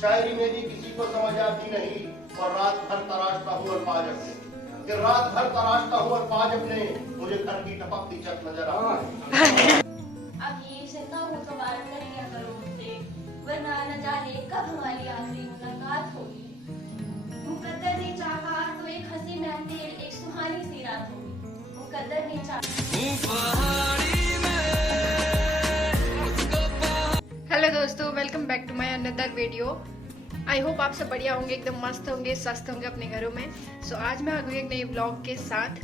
शायरी मेरी किसी को समझ आती नहीं और रात भर तराशता हूँ अल्फाज अपने, कि रात भर तराशता हूँ अल्फाज अपने, मुझे घर की टपकती छत नजर आती। अब ये जिंदा हूँ तो बात कर लिया करो मुझसे, वरना न जाने कब हमारी आखिरी मुलाकात होगी। मुकद्दर ने चाहा तो एक हंसी महफिल, एक सुहानी सी रात होगी। मुकद्दर ने चाहा। हेलो दोस्तों, welcome back to my another video. I hope आप सब बढ़िया होंगे, एकदम मस्त होंगे, स्वस्थ होंगे अपने घरों में। सो आज मैं आ गई एक नई व्लॉग के साथ।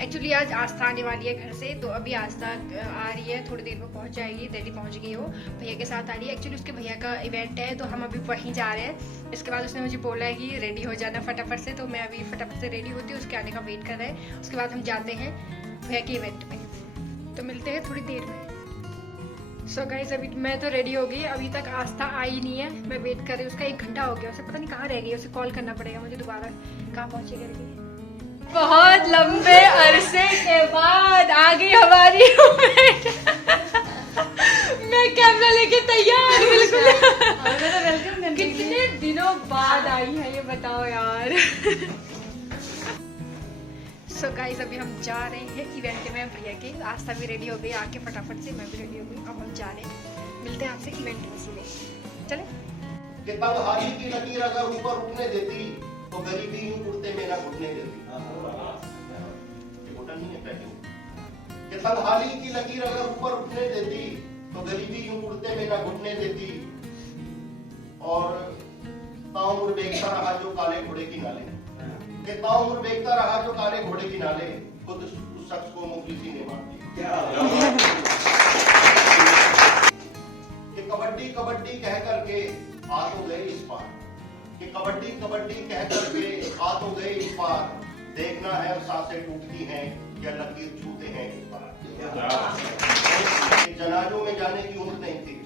एक्चुअली आज आस्था आने वाली है घर से, तो अभी आस्था आ रही है, थोड़ी देर में पहुंच जाएगी। दिल्ली पहुंच गई हो, भैया के साथ आ रही है। एक्चुअली उसके भैया का इवेंट है, तो हम अभी वहीं जा रहे हैं। इसके बाद उसने मुझे बोला है कि रेडी हो जाना फटाफट से, तो मैं अभी फटाफट से रेडी होती हूँ, उसके आने का वेट कर रहे हैं। उसके बाद हम जाते हैं भैया के इवेंट में, तो मिलते हैं थोड़ी देर में। सो गाइस, अभी मैं तो रेडी हो गई, अभी तक आस्था आई नहीं है। मैं वेट कर रही हूँ, उसका 1 घंटा हो गया, उसे पता नहीं कहाँ रह गई। उसे कॉल करना पड़ेगा मुझे दोबारा, कहाँ पहुँचे करके। बहुत लंबे अरसे के बाद आ गई हमारी मैं कैमरा लेके तैयार बिल्कुल। कितने दिनों बाद आई है ये बताओ यार। सो गाइस, अभी हम जा रहे हैं इवेंट में भैया के। आस्था भी रेडी हो गई आके फटाफट से, मैं भी रेडी हो गई। अब हम जा रहे हैं, मिलते हैं आपसे इवेंट में सीधे। चले। कि तन्हाई की लकीर अगर ऊपर उठने देती तो गरीबी यूं कुर्ते में ना घुटने देती। कि तन्हाई की लकीर अगर ऊपर उठने देती तो गरीबी यूं कुर्ते में ना घुटने देती। और ताउम्र देखता रहा जो काले घोड़े की नाले, कि ताउम्र देखता रहा जो काले घोड़े की नाले, खुद उस शख्स को मुफलिसी ने मार दिया। कि कबड्डी कबड्डी कह करके आ तो गए इस पार, कि कबड्डी कबड्डी कह करके आ तो गए इस पार, देखना है अब सांसें टूटती हैं या लकीर छूते हैं इस पार। जनाजों में जाने की उम्र नहीं थी,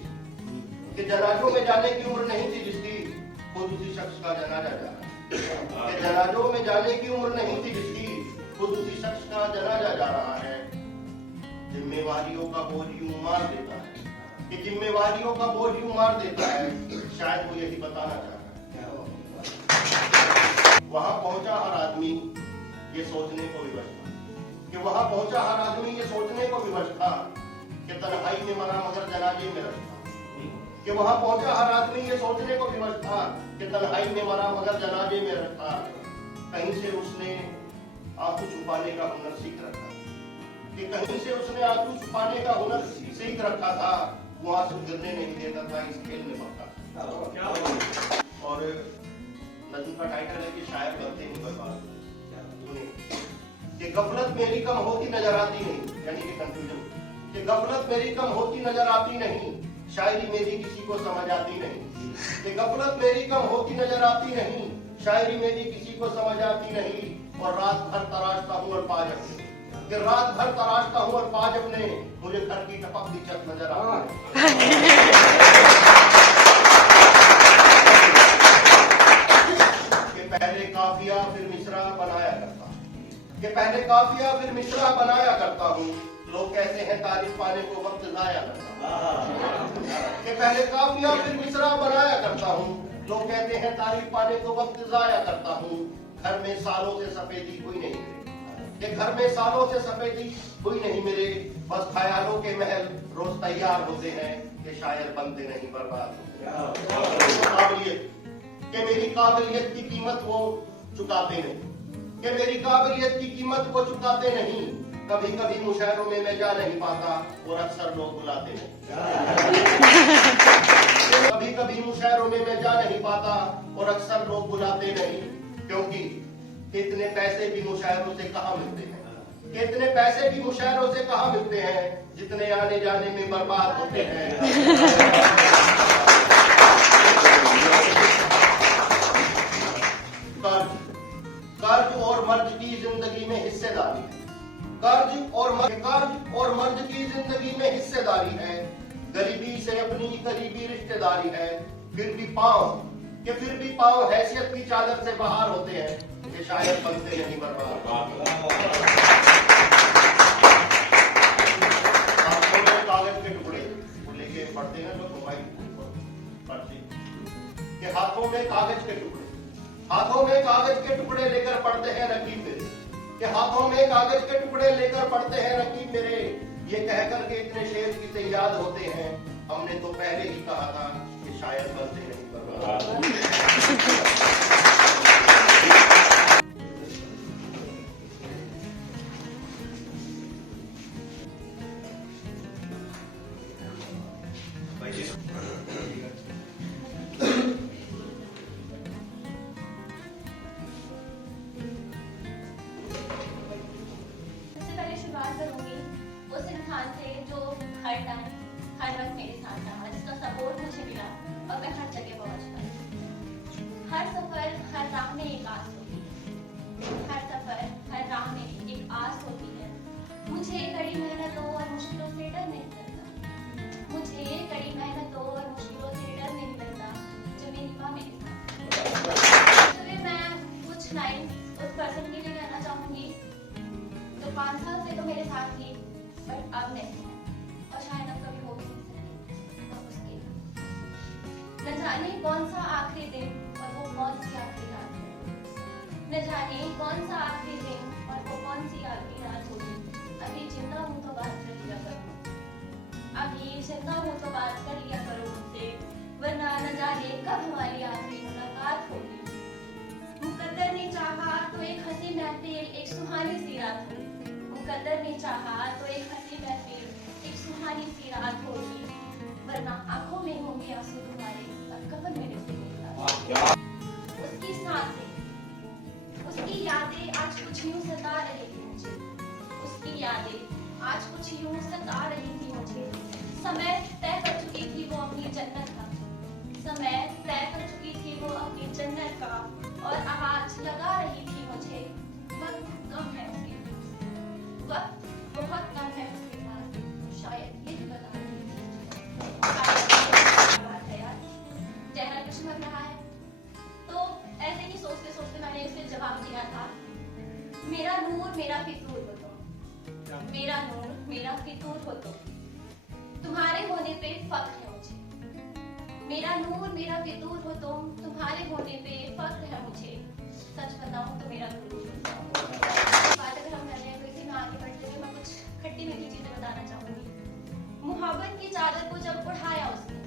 कि जनाजों में जाने की उम्र नहीं थी जिसकी, खुद उसी शख्स का जनाजा जा रहा है। कि जनाजों में जाने की उम्र नहीं थी जिसकी, खुद उसी शख्स का जनाजा जा रहा है। जिम्मेवारियों का बोझ यूं मार देता है, कि जिम्मेवारियों का बोझ यूं मार देता है, शायद वो यही बताना चाहता है। वहां पहुंचा हर आदमी ये सोचने को विवश था, कि वहां पहुंचा हर आदमी ये सोचने को विवश था कि तन्हाई में मरा मगर जनाजे में रखा। कि वहां पहुंचा हर आदमी ये सोचने को विवश था कि तन्हाई में मरा मगर जनाजे में रखा। कहीं से उसने आंसू छुपाने का हुनर सीख रखा, कि कहीं से उसने आंसू छुपाने का हुनर सीख रखा था। वो आंसू गिरने नहीं देता था, इस खेल में पक्का। और नज़्म का टाइटल है कि शायर बनते ही बर्बाद। कि गफलत मेरी कम होती नजर आती नहीं, यानी कि कंफ्यूजन। कि गफलत मेरी कम होती नजर आती नहीं, शायरी मेरी किसी को समझ आती नहीं। कि गफलत मेरी कम होती नजर आती नहीं, शायरी मेरी किसी को समझ आती नहीं। और रात भर तराशता हूँ अल्फाज अपने, कि रात भर तराशता हूँ अल्फाज अपने, मुझे घर की टपकती छत नजर आती है। पहले काफिया फिर मिसरा बनाया करता हूँ, कि पहले काफिया फिर मिसरा बनाया करता हूँ। लोग कहते हैं तारीफ पाने को वक्त जाया करता हूँ, कि पहले काफिया फिर मिसरा बनाया करता हूँ। लोग कहते हैं तारीफ पाने को वक्त जाया करता हूँ। घर में सालों से सफेदी हुई नहीं मेरे, कि घर में सालों से सफेदी हुई नहीं मेरे। बस ख्यालों के महल रोज तैयार होते हैं, कि शायर बनते नहीं बर्बाद होते हैं। कि मेरी काबिलियत की कीमत वो चुकाते नहीं, कि मेरी काबिलियत की कीमत वो चुकाते नहीं। कभी कभी मुशायरों में मैं जा नहीं पाता और अक्सर लोग बुलाते नहीं। कभी कभी मुशायरों में मैं जा नहीं पाता और अक्सर लोग बुलाते नहीं। क्योंकि कितने पैसे भी मुशायरों से कहाँ मिलते हैं, कितने पैसे भी मुशायरों से कहाँ मिलते हैं, जितने आने जाने में बर्बाद होते हैं। कर्ज और मर्ज की जिंदगी में हिस्सेदारी है, कर्ज और मर्ज की जिंदगी में हिस्सेदारी है। गरीबी से अपनी करीबी रिश्तेदारी है। फिर भी पाँव हैसियत की चादर से बाहर होते हैं, कि शायद बनते नहीं बर्बाद। कागज के टुकड़े लेके पढ़ते हैं लोग मोबाइल पर्ची, कि हाथों में कागज के टुकड़े लेकर पढ़ते हैं रकीब मेरे, कि हाथों में कागज के टुकड़े लेकर पढ़ते हैं रकीब मेरे। ये कहकर के इतने शेर किसे याद होते हैं, हमने तो पहले ही कहा था कि शायद बनते नहीं पर करूंगी उस इंसान से जो हर टाइम हर वक्त मेरे साथ रहा, जिसका सपोर्ट मुझे मिला और मैं हर जगह पहुंच पाई। हर सफर हर राह में एक आस होती है, हर सफर हर राह में एक आस होती है। मुझे कड़ी मेहनतों और मुश्किलों से डर नहीं लगता, मुझे कड़ी मेहनतों और मुश्किलों से डर नहीं लगता जो मेरी माँ मेरे साथ। तो मैं कुछ लाइन उस पर्सन के लिए कहना चाहूंगी जो 5 साल से तो मेरे साथ थी बट अब नहीं है और शायद अब कभी हो भी नहीं सकती। तो उसके न जाने कौन सा आखिरी दिन और वो कौन सी आखिरी रात है, न जाने कौन सा आखिरी दिन और वो कौन सी आखिरी रात होगी। अभी जिंदा हूँ तो बात कर लिया करो, अभी जिंदा हूँ तो बात कर लिया करो मुझसे, वरना न जाने कब हमारी आखिरी मुलाकात होगी। मुकद्दर ने चाहा तो एक हंसी महफिल एक सुहानी सी रात होगी, मुकद्दर ने चाहा तो एक हंसी महफिल एक सुहानी सी रात होगी, वरना आंखों में होंगे आंसू तुम्हारे और कफन में डूबेगा। उसकी सांसें उसकी यादें आज कुछ यूं सता रही थी मुझे, उसकी यादें आज कुछ यूं सता रही थी मुझे। समय तय कर चुकी थी वो अपनी जन्नत का, समय तय कर चुकी थी वो अपनी जन्नत का और आवाज लगा रही थी मुझे। वक्त कम है उसके पास, वक्त बहुत कम है उसके पास, शायद ये बता चेहरा कुछ लग रहा है। तो ऐसे ही सोचते सोचते मैंने उसे जवाब दिया था, मेरा नूर मेरा फितूर हो तुम, मेरा नूर मेरा फितूर हो तुम, तुम्हारे होने पे फख्र है मुझे। मेरा नूर मेरा फितूर हो तुम, तुम्हारे होने पे फख्र है मुझे। सच बताऊं तो मेरा गुरूर बात अगर हम कर रहे हैं तो इसी में आगे बढ़ते हुए मैं कुछ खट्टी मीठी चीजें बताना चाहूंगी। मोहब्बत की चादर को जब उठाया उसने,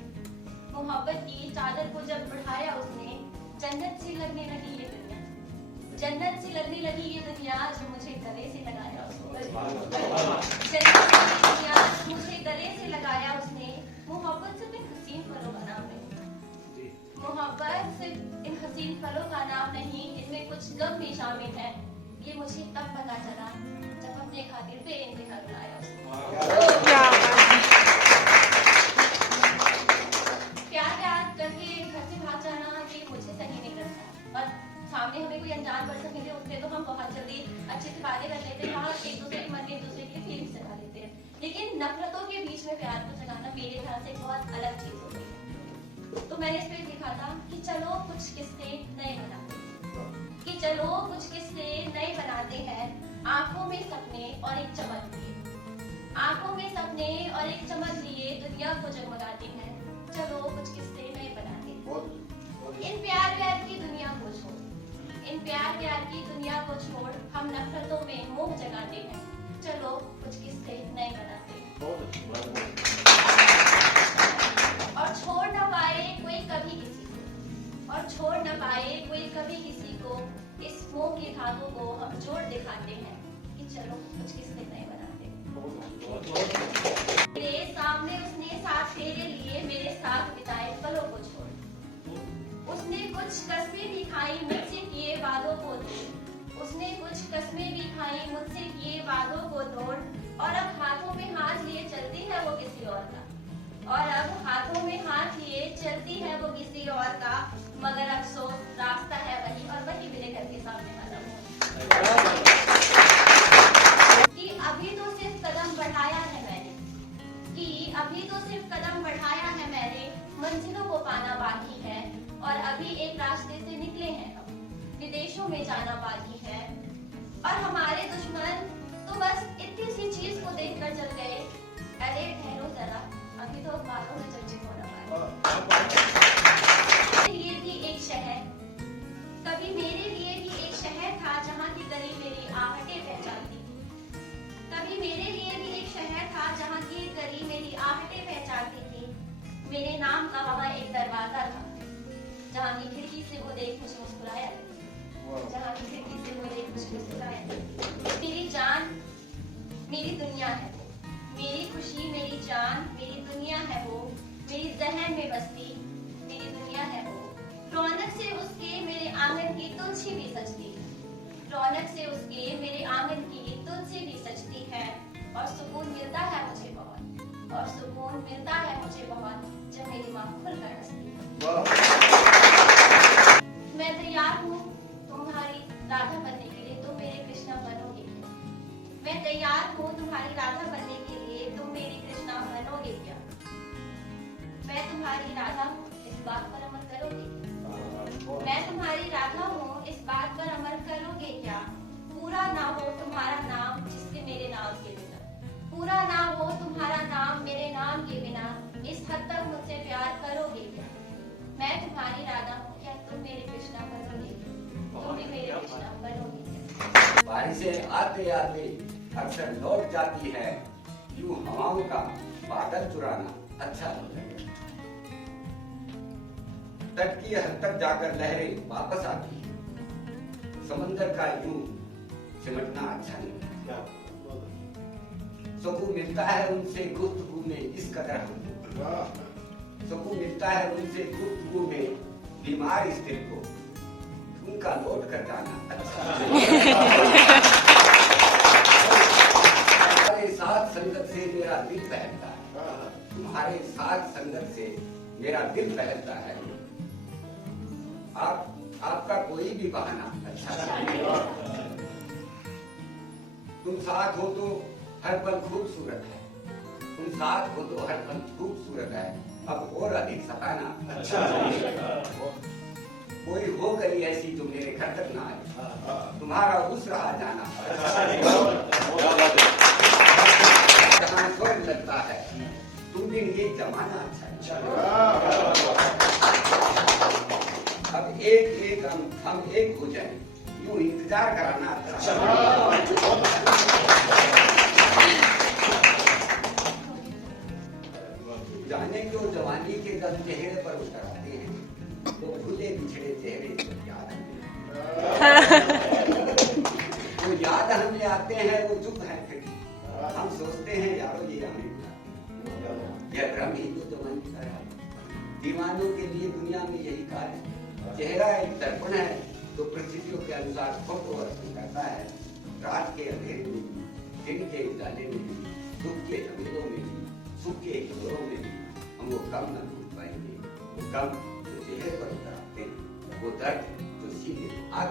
मोहब्बत की चादर को जब उठाया उसने, जन्नत सी लगने लगी ये दुनिया, जन्नत सी लगने लगी ये दुनिया जो मुझे गले से लगाया उसने, जन्नत सी दुनिया मुझे गले से लगाया उसने। मोहब्बत सिर्फ इन हसीन पलों का नाम नहीं, मोहब्बत सिर्फ इन हसीन पलों का नाम नहीं, इसमें कुछ गम भी शामिल है। ये मुझे तब पता चला जब अपने खातिर बेइंतहा रुलाया उसने। प्यार याद करके घर से भाग जाना ये मुझे सही नहीं लगता, और सामने हमें कोई अनजान पर्सन मिले उससे तो हम बहुत जल्दी अच्छे से बातें कर लेते हैं, हाँ एक दूसरे के मन में एक दूसरे की फीलिंग्स जगा लेते हैं, लेकिन नफरतों के बीच में प्यार को जगाना मेरे ख्याल से बहुत अलग चीज होती है। तो मैंने इस पे लिखा था कि चलो कुछ किस्से नए बनाते, कि चलो कुछ किस्से नए बनाते हैं, आंखों में सपने और एक चमक लिए, आंखों में सपने और एक चमक लिए दुनिया को जगमगाते हैं। चलो कुछ किस्से नए बनाते हैं। इन प्यार प्यार की दुनिया को छोड़, इन प्यार प्यार की दुनिया को छोड़ हम नफरतों में मोह जगाते हैं। चलो कुछ किस्से नए बनाते हैं। और छोड़ न पाए कोई कभी किसी को, और छोड़ न पाए कोई कभी किसी को, इस मोह के धागों को हम जोड़ दिखाते हैं कि चलो कुछ किस्से नए बनाते हैं। मेरे सामने उसने साथ फेरे लिए मेरे साथ बिताए पलों को छोड़, उसने कुछ कस्में भी खाई मुझसे किए वादों को तोड़, उसने कुछ कस्में भी खाई मुझसे किए वादों को तोड़, और अब हाथों में हाथ लिए चलती है वो किसी और का, और अब हाथों में हाथ लिए चलती है वो किसी और का, मगर अफसोस रास्ता है वही और वही मेरे घर के सामने खत्म हो। कि अभी तो सिर्फ कदम बढ़ाया है मैंने, कि अभी तो सिर्फ कदम बढ़ाया है मैंने, मंजिलों को पाना बाकी है, और अभी एक रास्ते से निकले हैं हम, विदेशों में जाना बाकी है, और हमारे दुश्मन तो बस इतनी सी चीज को देखकर चल गए, अरे ठहरो जरा अभी तो बालों में चर्चित होना बाकी। ये भी मेरे नाम का वहाँ एक दरवाजा था, जहाँ की खिड़की से वो देख मुझे मुस्कुराया करती, जहाँ की खिड़की से वो देख मुझे मुस्कुराया करती। मेरी जान मेरी दुनिया है वो, मेरी खुशी मेरी जान मेरी दुनिया है वो, मेरी जहन में बसती मेरी दुनिया है वो। रौनक से उसके मेरे आंगन की तुलसी भी सजती है, रौनक से उसके मेरे आंगन की तुलसी भी सजती है। और सुकून मिलता है मुझे बहुत, और सुकून मिलता है मुझे बहुत, जब मेरी माँ खुलकर हंसती है। मैं तैयार हूँ तुम्हारी राधा बनने के लिए, तुम मेरे कृष्णा बनोगे क्या? मैं तैयार हूँ तुम्हारी राधा बनने के लिए, तुम मेरी कृष्णा बनोगे क्या? मैं तुम्हारी राधा हूँ, इस बात पर अमल करोगे क्या? मैं तुम्हारी राधा हूँ, इस बात पर अमल करोगे क्या? पूरा ना हो तुम्हारा नाम जिससे मेरे नाम के बिना, पूरा ना हो तुम्हारा नाम मेरे नाम के बिना, इस हद तक मुझसे प्यार करोगे क्या? मैं तुम्हारी राधा हूँ, क्या तुम मेरे कृष्णा बनोगे क्या? तुम भी मेरे कृष्णा बनोगे क्या? बारिशें आते आते अक्सर लौट जाती है, यूं हवाओं का बादल चुराना अच्छा लगता है। तट की हद तक जाकर लहरें वापस आती है, समंदर का यूं सिमटना अच्छा नहीं लगता। सुकून मिलता है उनसे गुफ्तगू में इस कदर हमको, सुकून मिलता है उनसे गुफ्तगू में बीमार इस दिल को, उनका लौट कर जाना अच्छा तुम्हारे साथ संगत से मेरा दिल बहलता है, तुम्हारे साथ संगत से मेरा दिल बहलता है। आपका कोई भी बहाना अच्छा नहीं। तुम साथ हो तो हर पल खूबसूरत है, तुम साथ हो तो हर पल खूबसूरत है, अब और अधिक सताना अच्छा नहीं। कोई हो गई ऐसी जो मेरे घर तक ना आए, तुम्हारा उस रहा जाना जहाँ स्वर्ग लगता है, तुम दिन ये जमाना अच्छा है। अब एक हम एक हो जाए, यूं इंतजार कराना अच्छा। जाने क्यों जवानी के दम चेहरे पर उतर आते हैं, तो भूले बिछड़े चेहरे को याद वो याद हमें आते हैं, वो चुप है फिर हम सोचते हैं यारो ये हमें यह भ्रम ही तो जवानी का है। दीवानों के लिए दुनिया में यही काल है, चेहरा एक दर्पण है तो परिस्थितियों के अनुसार फोटो अर्पण करता है। रात के अंधेरे में भी, दिन के उजाले में भी, दुख के झमेलों में भी, सुख के खबरों में भी हम वो कम न भूल पाएंगे, वो कम जो चेहरे पर उतर आते हैं, वो दर्द जो सीधे आग